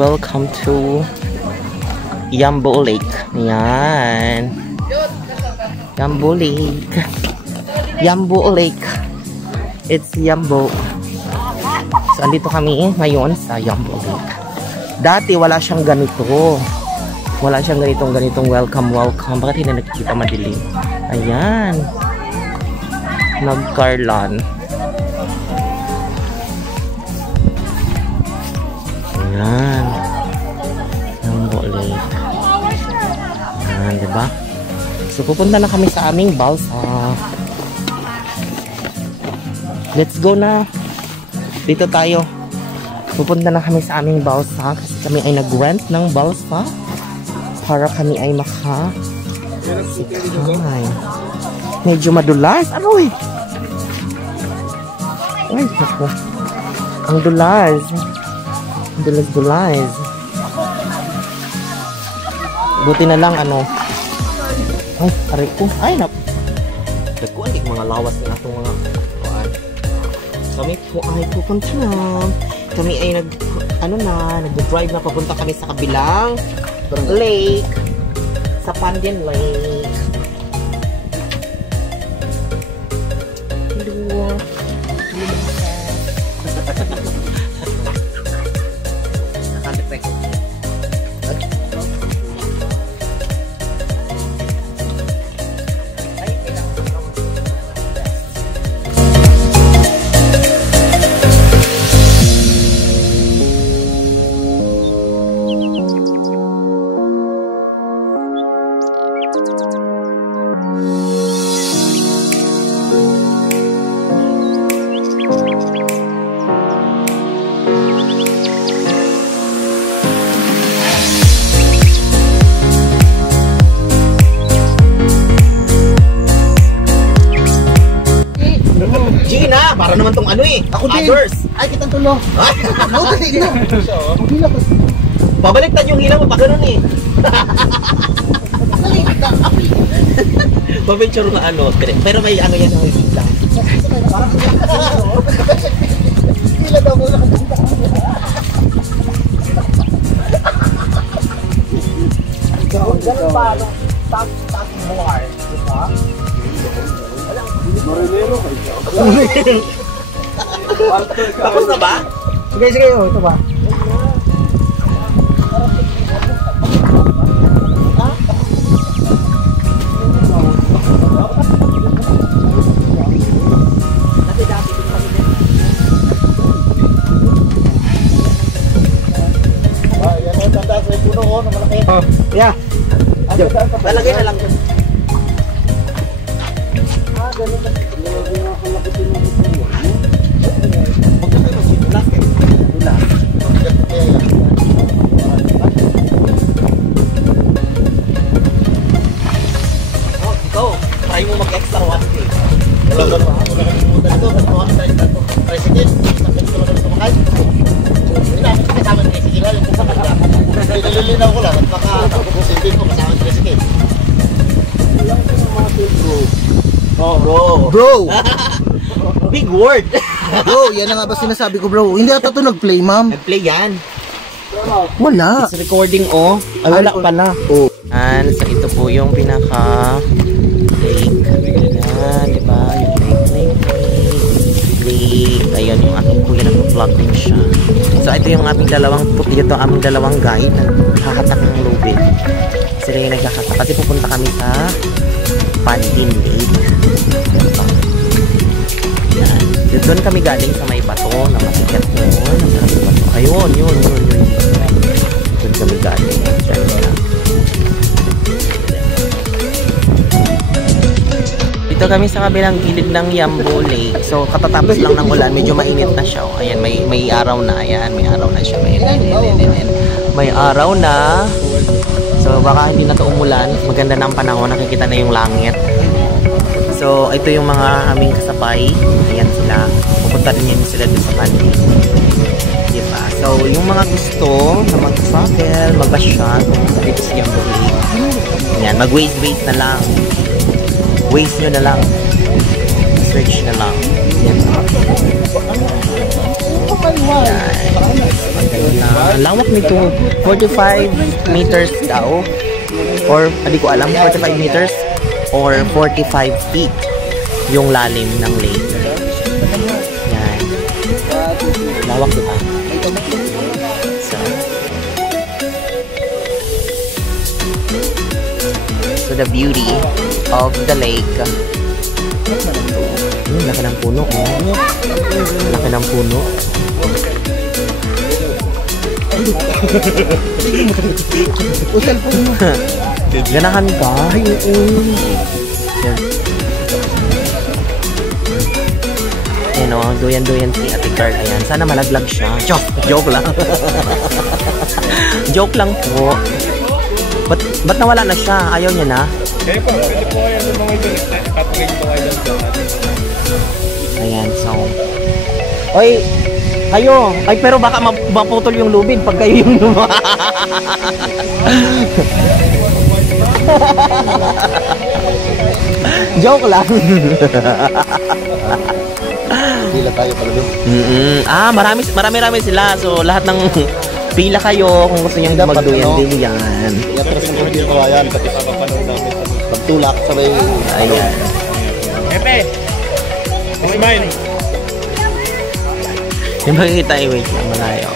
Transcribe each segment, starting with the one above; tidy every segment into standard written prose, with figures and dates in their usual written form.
Welcome to Yambo Lake. Yan. Yambo Lake. Yambo Lake. It's Yambo. So, andito kami ngayon sa Yambo Lake. Dati, wala siyang ganito. Wala siyang ganitong welcome. Bakit hindi nakikita madilim? Ayan. Nagkarlan. Ayan. Yambo Lake. Ayan, diba? So, pupunta na kami sa aming balsa. Let's go na. Dito tayo. Pupunta na kami sa aming balsa kasi kami ay nag-rent ng balsa para kami ay makasikay. Medyo madulas. Aroy! Ay, naku. Ang dulas. Ang dulas. Buti na lang, ano. Ay, aray ko. Ay, naku. Nagkuhan yung mga lawas na itong mga kuhan. Kami po ay pupunta na. Kami ay nag-drive na papunta kami sa kabilang lake. Sa Pandian Lake. Hello. Para naman tong ano eh. Ako din. Others. Ay, kitang tulo. Ako din. Babaliktad yung hila mo pa ganun eh. Pabicture na ano. Pero may ano yan ang hila. Hila daw mo lang. Ganun pa, no? Top war. Diba? Marinero kayo. Tapos na ba? Sige, ito ba? Yeah. Lalagay na lang dun. Try mo mag-extra 1K. Nililinaw ko lang at nakasipin ko kasama ng tricycle. Bro! Big word! Bro, yan na nga ba sinasabi ko bro? Hindi ata ito nag-play ma'am. Nag-play yan. Wala. It's recording oh. Ay, wala pala. Oh. And so ito po yung pinaka lake. Ayan, diba? Yung lake. Ayun yung aking kuya nag-vlog din siya. So ito yung aming dalawang guide na hahatak ng lubid. Sila yung naghahatak kasi pupunta kami sa Pandian Lake. Ayan. Doon kami galing sa may bato na masikat mo. Ayun, yun. Doon kami galing. Dito kami sa kabilang gilid ng Yambo Lake. So katatapos lang ng ulan, medyo mainit na siya. Oh. Ayan, may araw na. Ayan, may araw na siya. May araw na. So baka hindi na ito umulan. Maganda na ang panahon. Nakikita na yung langit. So ito yung mga aming kasabay. Ayan sila. Pupunta rin yun sila doon sa Pandian. Diba? So yung mga gusto na mag-travel, mag-basyad, pupunta dito sa Yambo Lake. Ayan, mag-waste na lang. Waste nyo na lang. Search na lang. Yan. Ang lawak nito, 45 meters daw. Or, hindi ko alam, 45 meters or 45 feet yung lalim ng lake. Yan. Lawak, diba? So the beauty of the lake. Laki ng puno, oh. Laki ng puno. Ganahan ka? Yan. Ayan, oh, duyan-duyan si Ate Carl. Ayan, sana malaglag siya. Joke lang. Joke lang po. Ba't nawala na siya? Ayaw niya na? Kaya po, pwede po kayo ng mga ibalik na ipatugay po kayo doon. Ayan, so... Oy! Kayo! Ay, pero baka maputol yung lubid pag kayo yung Joke lang. Pila tayo pala doon. Ah, marami sila. So, lahat ng pila kayo kung gusto nyo magduyan din yan. Yan, pero sa mga kawayan. Pagtulak, sabay. Ayan. Epe! Smile! Yung makikita wait lang, malayo.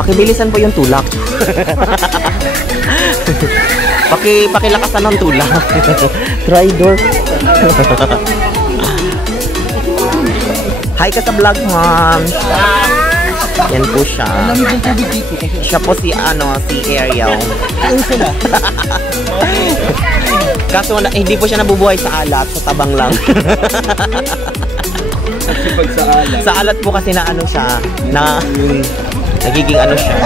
Pakibilisan po yung tulak. Pakilakasan ng tulak. Tridor. Hi ka sa vlog, ma'am. Yan po siya. Siya po si Ariel. Kaso hindi po siya nabubuhay sa alat, sa tabang lang. Sa alat po kasi na siya, na nagiging siya.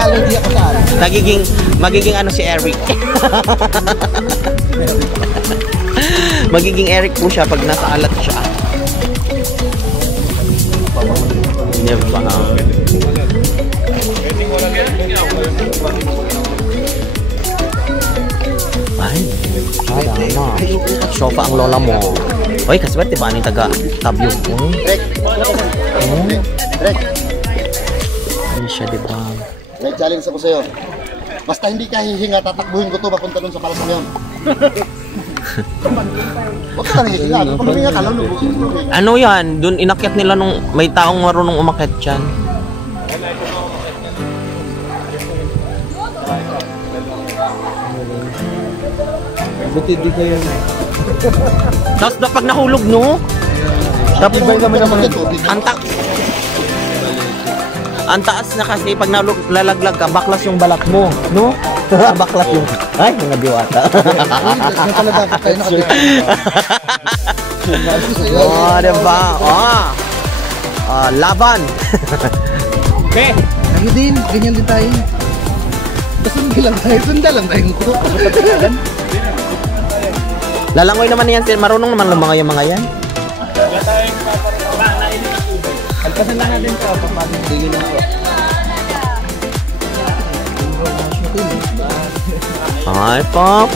Magiging si Eric. Magiging Eric po siya pag nasa alat siya. Diba? Ay, sofa ang lola mo. Oy, kaswerte ba ni taga Tabyog? Rek, ano siya, diba? may challenge ako sa'yo. Basta hindi ka hihinga, tatakbuhin ko to papunta doon sa palasang yun. Huwag ka lang hihinga. Kung huminga ka lang, lubusin mo. Ano yan? Doon inakyat nila nung may taong marunong umakyat dyan. Buti di kayo na. Tapos pag nahulog, no? Tapos kami naman ito. ang taas na kasi pag nalalaglag ka, baklas yung balat mo, no? Baklas yung... Ay, mga diwata. Nakalagakot tayo Oh, diba? Laban. Be! Lagi din, ganyan din tayo. Basta hindi lang tayo, tunda lang tayo. Lalangoy naman yan, marunong naman lumangoy yung mga yan. Wala tayong paparama na ilinig. Alpasan lang natin ito. Pagpapagigil lang po. Hi, Pop.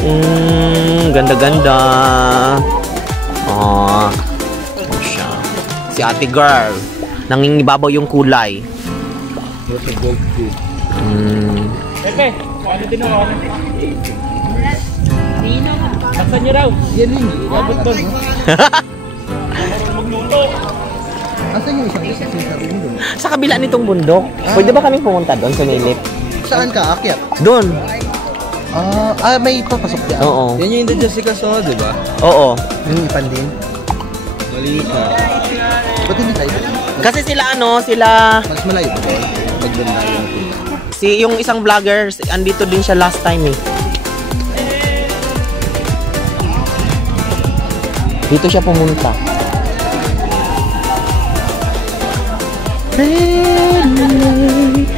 Ganda-ganda. Oh, siya. Si Ate Girl. Nangingibabaw yung kulay. Pepe! Ano din ako? Laksan nyo raw. Yan yun. Abot doon. Magluto. Asan yung isang isa sa rin doon? Sa kabila nitong bundok. Pwede ba kaming pumunta doon, sumilip? Saan ka akyat? Doon. May papasok dyan. Oo. Yan yung The Jessica Soho, di ba? Oo. Yung ipan din. Maliit na. Ba't hindi tayo? Kasi sila Mas malayo ba doon? Maganda yung yung isang vlogger, andito din siya last time eh. Dito siya pumunta. Red light.